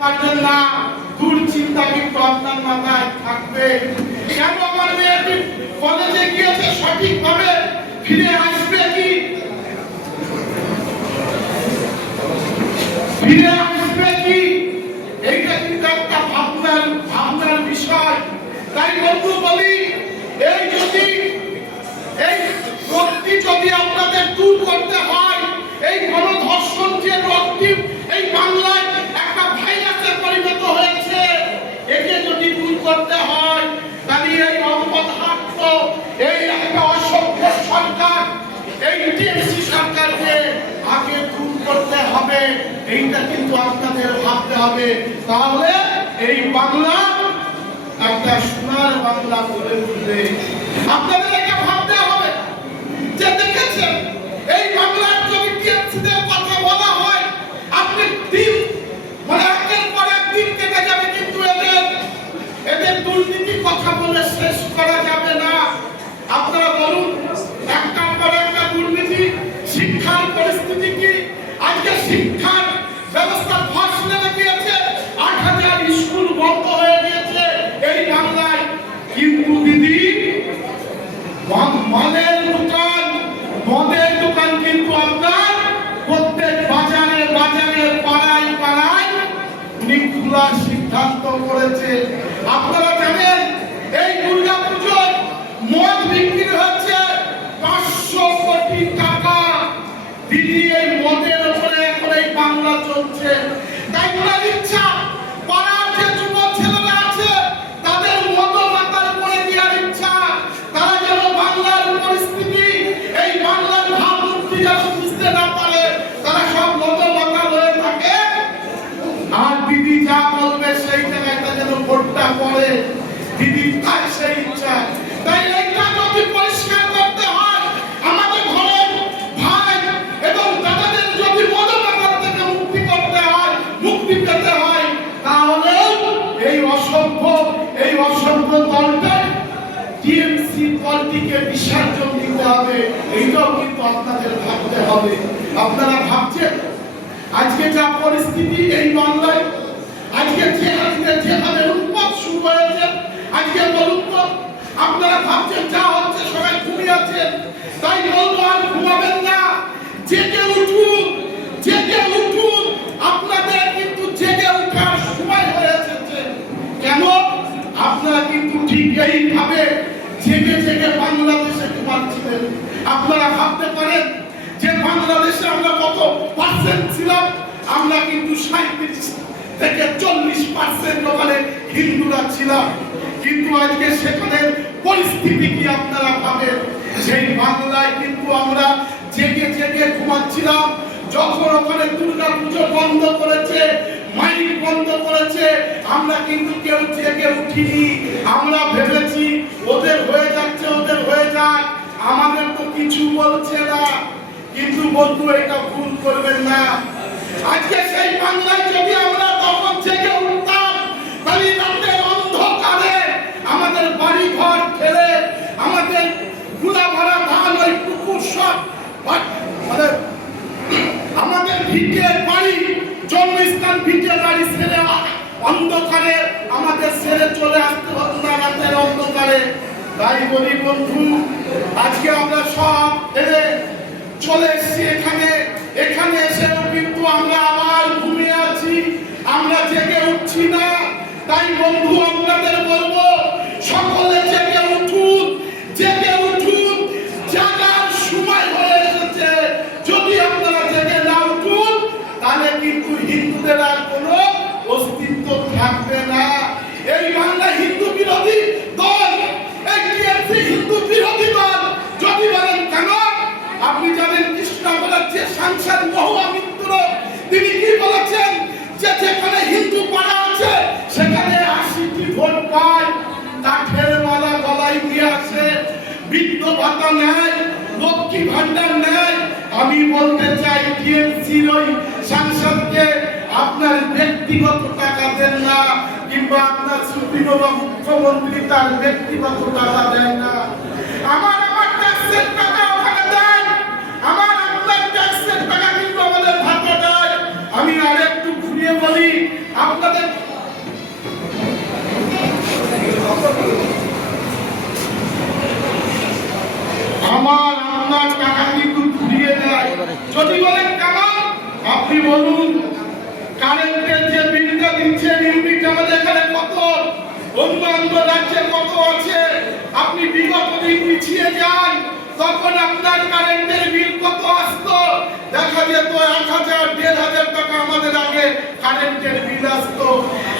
পারবেন না, দুশ্চিন্তা কিন্তু আপনার মাথায় থাকবে। কেন আমার মেয়েটি কলেজে গিয়েছে, সঠিকভাবে ফিরে আসবে কি, ফিরে আসবে কি, এইটা কিন্তু একটা ভাবনার বিষয়। তাই বন্ধু বলি, এই রোগটি যদি আপনাদের দূর করতে হয়, এই গণধর্ষণ যে রোগটি এই বাংলায় একটা ভাইরাসে পরিণত হয়েছে, একে যদি দূর করতে হয়, তাহলে এই অপদার্থ, এই একটা অসভ্য সরকার, এই টিএমসি সরকারকে আগে দূর করতে হবে। এইটা কিন্তু আপনাদের ভাবতে হবে, তাহলে এই বাংলা একটা সোনার বাংলা গড়ে উঠবে। আপনাদের এটা ভাবতে হবে যে দেখেছেন এই বাংলার যদি টিএমসিদের কথা বলা হয়, আপনি দিন মানে একের পর এক দিন কেটে যাবে, কিন্তু এদের দুর্নীতির কথা বলে শেষ করা যাবে না। আপনারা বলুন, একটার পর একটা দুর্নীতি। শিক্ষার পরিস্থিতি কি? আজকে শিক্ষার ব্যবস্থা ধস নেমে গিয়েছে, ৮,০০০ স্কুল বন্ধ হয়ে গিয়েছে এই বাংলায়। কিন্তু দিদি, মদের দোকান কিন্তু আপনার প্রত্যেক বাজারে পাড়ায় উনি খোলার সিদ্ধান্ত করেছে। আপনারা জানেন এই দুর্গা পুজোয় মদ বিক্রি হচ্ছে ৫০০ কোটি টাকা। দিদি, এই মদের উপরে এখন এই বাংলা চলছে। তাই ওনার ইচ্ছা, পাড়ার যে যুব ছেলেরা আছে তাদের মদ মাতাল করে দেওয়ার ইচ্ছা। তারা যেন বাংলার পরিস্থিতি, এই বাংলার ভাবমূর্তি যেন বুঝতে না পারে, তারা সব মদ মাতাল হয়ে থাকে। আর দিদি যা বলবে সেই জায়গাটা যেন ভোটটা পড়ে। দিদি তাই সেই ইচ্ছা। তাই এইটা যদি পরিষ্কার করতে হয়, আমাদের ঘরের ভাই এবং দাদাদের যদি মদমাতাল থেকে মুক্তি পেতে হয়, তাহলে এই অসভ্য দলটা টিএমসি দলটিকে বিসর্জন দিতে হবে। এইটাও কিন্তু আপনাদের ভাবতে হবে। আপনারা ভাবছেন আজকে যা পরিস্থিতি এই বাংলায়, আজকে যেভাবে উৎপাত শুরু হয়েছে, আজকে বলুন তো, আপনারা ভাবছেন যা হচ্ছে সবাই ঘুমিয়ে আছেন। তাই বলবো, আর ঘুমাবেন না, জেগে উঠুন। আপনাদের কিন্তু জেগে উঠার সময় হয়ে এসেছে। কেন? আপনারা কিন্তু ঠিক এইভাবে জেগে বাংলাদেশে ঘুমাচ্ছিলেন। আপনারা ভাবতে পারেন যে বাংলাদেশে আমরা কত পার্সেন্ট ছিলাম? আমরা কিন্তু ৩৭ থেকে ৪০% ওখানে হিন্দুরা ছিলাম। কিন্তু আজকে সেখানে পরিস্থিতি কি আপনারা ভাবেন? সেই বাংলায় কিন্তু আমরা জেগে ঘুমাচ্ছিলাম। যখন ওখানে দুর্গা পুজো বন্ধ করেছে, মাইক বন্ধ করেছে, আমরা কিন্তু কেউ জেগে উঠিনি। আমরা ভেবেছি ওদের হয়ে যাচ্ছে, ওদের হয়ে যাক, আমাদের তো কিছু বলছে না। কিন্তু বন্ধু, এটা ভুল করবেন না। আজকে সেই বাংলায় যদি আমরা তখন জেগে উঠতাম, তাহলে রাতের অন্ধকারে আমাদের বাড়ি ঘর ফেলে, আমাদের গুলা ভরা ধান, ওই পুকুর সব, মানে আমাদের ভিটে বাড়ি, জন্মস্থান ভিটে বাড়ি ছেড়ে অন্ধকারে আমাদের ছেড়ে চলে আসতে হতো না রাতের অন্ধকারে। তাই বলি বন্ধু, আজকে আমরা সব ফেলে চলে এসেছি এখানে এসেও কিন্তু আমরা আবার ঘুমিয়ে আছি, আমরা জেগে উঠছি না। তাই বন্ধু, আপনাদের বলবো, সকলে জেগে উঠুন। জাগার সময় হয়ে এসেছে। যদি আপনারা জেগে না উঠুন, তাহলে কিন্তু হিন্দুদের আর কোনো অস্তিত্ব থাকবে না। এই বাংলা হিন্দু বিরোধী দল, এই টিএমসি হিন্দু বিরোধী দল। যদি বলেন কেন, আপনি জানেন কৃষ্ণনগরের যে সাংসদ মহুয়া মিত্র, তিনি কি বলেছেন? যে যেখানে হিন্দু পাড়া আছে সেখানে ৮০টি ভোট পায়, কাঠের মালা গলায় দিয়ে আসে, বৃদ্ধ ভাতা নেয়, লক্ষ্মী ভান্ডার নেয়। আমি বলতে চাই, টিএমসির ওই সাংসদকে আপনার ব্যক্তিগত টাকা দেন না, কিংবা আপনার সুপ্রিমো বা মুখ্যমন্ত্রী তার ব্যক্তিগত টাকা দেয় না। আমার ট্যাক্সের টাকা ওখানে দেয়, আপনার ট্যাক্সের টাকা কিন্তু আমাদের ভাতা দেয়। আমি আরেকটু ঘুরিয়ে বলি আপনাদের আমার আপনার টাকা কিন্তু ঘুরিয়ে দেয়। যদি বলেন কামাল, আপনি বলুন কারেন্টের যে বিলটা দিচ্ছেন ইউনিট আমাদের এখানে কত, অন্য রাজ্যে কত আছে? আপনি বিগত দিন পিছিয়ে যান, তখন আপনার কারেন্টের বিল কত আসতো? দেখা যেত 1000 1500 টাকা আমাদের আগে কারেন্টের বিল আসতো।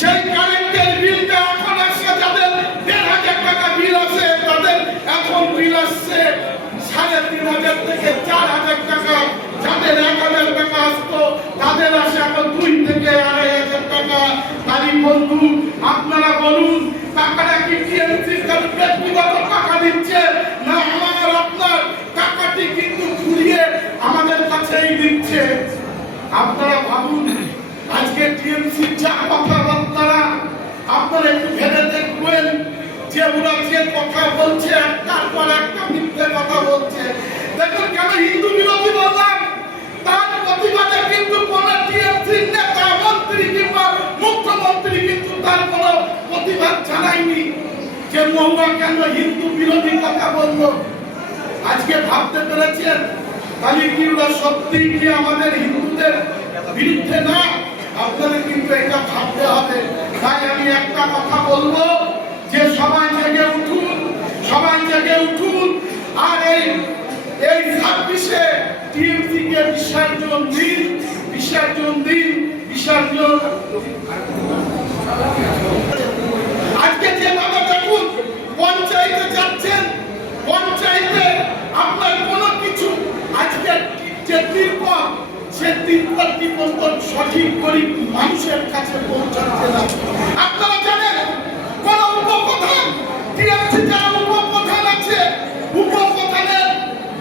সেই কারেন্টের বিলটা এখন আসছে, যাদের 1500 টাকা বিল আসে তাদের এখন বিল আসছে 3500 থেকে 4000 টাকা। যাদের 1000 টাকা আসতো তাদের আসে এখন 2 থেকে 2500 টাকা। তাই বন্ধু আপনারা বলুন, টাকাটা কি টিএমসির কাছে ব্যক্তিগত টাকা দিচ্ছে, না আমার আপনার টাকাটি কিন্তু ঘুরিয়ে আমাদের কাছেই দিচ্ছে? আপনারা ভাবুন, আজকে টিএমসির যা কথাবার্তা আপনারা একটু ভেবে দেখবেন যে ওরা যে কথা বলছে একটার পর একটা মিথ্যে কথা বলছে। দেখুন কেন হিন্দু বিরোধী বললাম, তার প্রতিবাদে কিন্তু কোন টিএমসির নেতা মন্ত্রী কিংবা মুখ্যমন্ত্রী কিন্তু তার কোনো প্রতিবাদ জানায়নি যে মহুয়া কেন হিন্দু বিরোধী কথা বললো। আজকে ভাবতে পেরেছেন তাহলে কি ওরা সত্যি কি আমাদের হিন্দুদের বিরুদ্ধে না? আপনাদের কিন্তু এটা ভাবতে হবে। তাই আমি একটা কথা বলবো যে সবাই জেগে উঠুন, সবাই জেগে উঠুন, আর এই 26-এ টিএমসি কে বিসর্জন দিন, বিসর্জন দিন, বিসর্জন। আজকে যেভাবে দেখুন পঞ্চায়েতে যাচ্ছেন, পঞ্চায়েতে আপনার কোনো কিছু আজকে যে তিরপল, সে তিরপলটি সঠিক গরিব মানুষের কাছে পৌঁছাচ্ছে না। আপনারা জানেন কোন উপপ্রধান, টিএমসি যারা উপপ্রধান আছে, উপপ্রধানের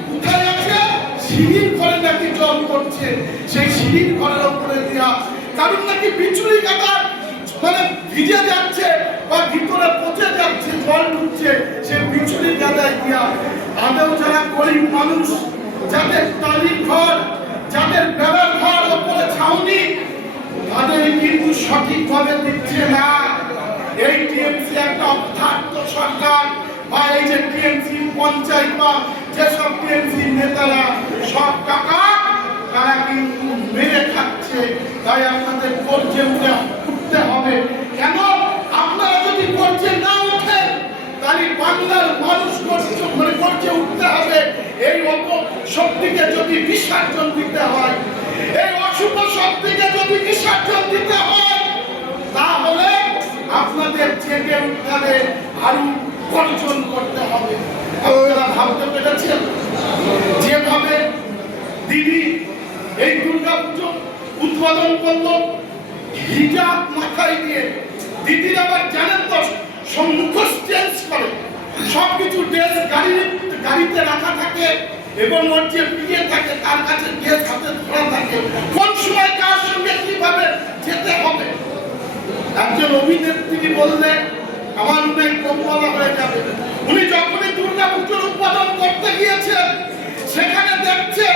কোথায় আছে? সিঁড়ির ঘরে নাকি জল করছে, সেই সিঁড়ির ঘরের উপরে দেওয়া কারণ নাকি বিচুলি কাটা মানে ভিজে যাচ্ছে বা ভিতরে পচে যাচ্ছে, জল ঢুকছে, সে বিচুলি গাদায় দিয়া। আদৌ যারা গরিব মানুষ, যাদের টালির ঘর, যাদের বেড়ার ঘর, ওপরে ছাউনি, তাদের কিন্তু সঠিকভাবে দিচ্ছে না। এই টিএমসি একটা অর্থাৎ সরকার বা এই যে টিএমসি পঞ্চায়েত বা যেসব টিএমসি নেতারা সব টাকা তারা কিন্তু মেরে খাচ্ছে। তাই আপনাদের গর্জে উঠতে হবে। কেন? আপনারা যদি গর্জে না উঠেন তাহলে বাংলার মানুষ গর্জে উঠতে হবে। এই শক্তিকে যদি বিসর্জন দিতে হয়, এই অশুভ শক্তিকে যদি বিসর্জন দিতে হয়, তাহলে আপনাদের জেগে উঠতে হবে, আরো গর্জন করতে হবে। আপনারা ভাবতে পেরেছেন যেভাবে দিদি এই দুর্গাপুজো উদ্বোধন করলো হিজাব মাথায় দিয়ে। দিদির আবার জানেন তো মুখোশ চেঞ্জ করে, সবকিছু ড্রেস গাড়িতে রাখা থাকে এবং ওর যে পিয়ে থাকে তার কাছে ড্রেস হাতে ধরা থাকে, কোন সময় কার সঙ্গে কিভাবে যেতে হবে। একজন অভিনেত্রী বললেন আমার অনেক কম বলা হয়ে যাবে, উনি যখনই দুর্গাপুজোর উদ্বোধন করতে গিয়েছেন সেখানে দেখছে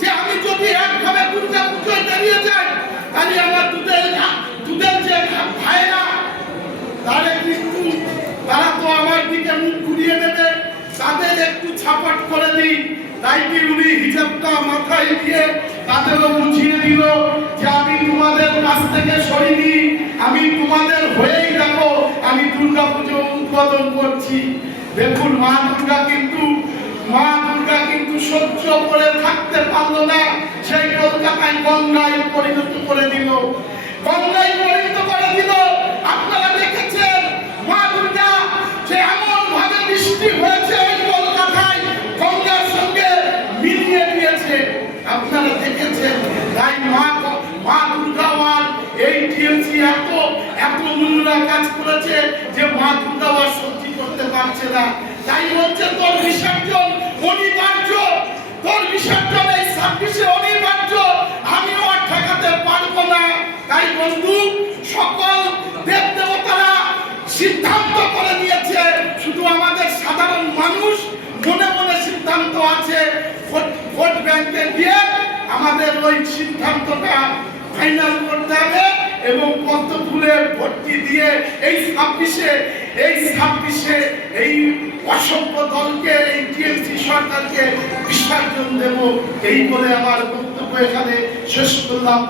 যে আমি যদি একভাবে দুর্গাপুজোয় বেরিয়ে যাই তাহলে আমার দুধের যে ভাইরা তাহলে কিন্তু তারা তো আমার দিকে মুখ ঘুরিয়ে দেবে, তাদের একটু ছাপাট করে দিই। তাই কি উনি হিজাবটা মাথায় দিয়ে তাদেরও বুঝিয়ে দিল যে আমি তোমাদের কাছ থেকে সরিনি, আমি তোমাদের হয়েই দেখো আমি দুর্গাপুজো উদ্বোধন করছি। দেখুন মা দুর্গা কিন্তু সহ্য করে থাকতে পারলো না, সেই কলকাতায় গঙ্গায় পরিণত করে দিল, গঙ্গায় পরিণত করে দিল। আপনারা দেখেছেন মা দুর্গা যে এমন ভাবে বৃষ্টি হয়েছে এই কলকাতায় গঙ্গার সঙ্গে মিলিয়ে দিয়েছে, আপনারা দেখেছেন। তাই মা দুর্গা এই টিএমসি এত নোংরা কাজ করেছে যে মা দুর্গা সহ্য করতে পারছে না। তাই বলছে তোর বিসর্জন অনিবার্য, তোর বিসর্জন এই 26-এ অনিবার্য, আমিও আর ঠেকাতে পারবো না। তাই বন্ধু সকল দেব দেবতারা সিদ্ধান্ত করে নিয়েছে, শুধু আমাদের সাধারণ মানুষ মনে মনে সিদ্ধান্ত আছে। ভোট ব্যাংকে গিয়ে আমাদের ওই সিদ্ধান্তটা ফাইনাল করতে হবে। এবং পদ্ম ফুলে ভর্তি দিয়ে এই 26-এ এই অসভ্য দলকে, এই টিএমসি সরকারকে বিসর্জন দেব, এই বলে আমার বক্তব্য এখানে শেষ করলাম।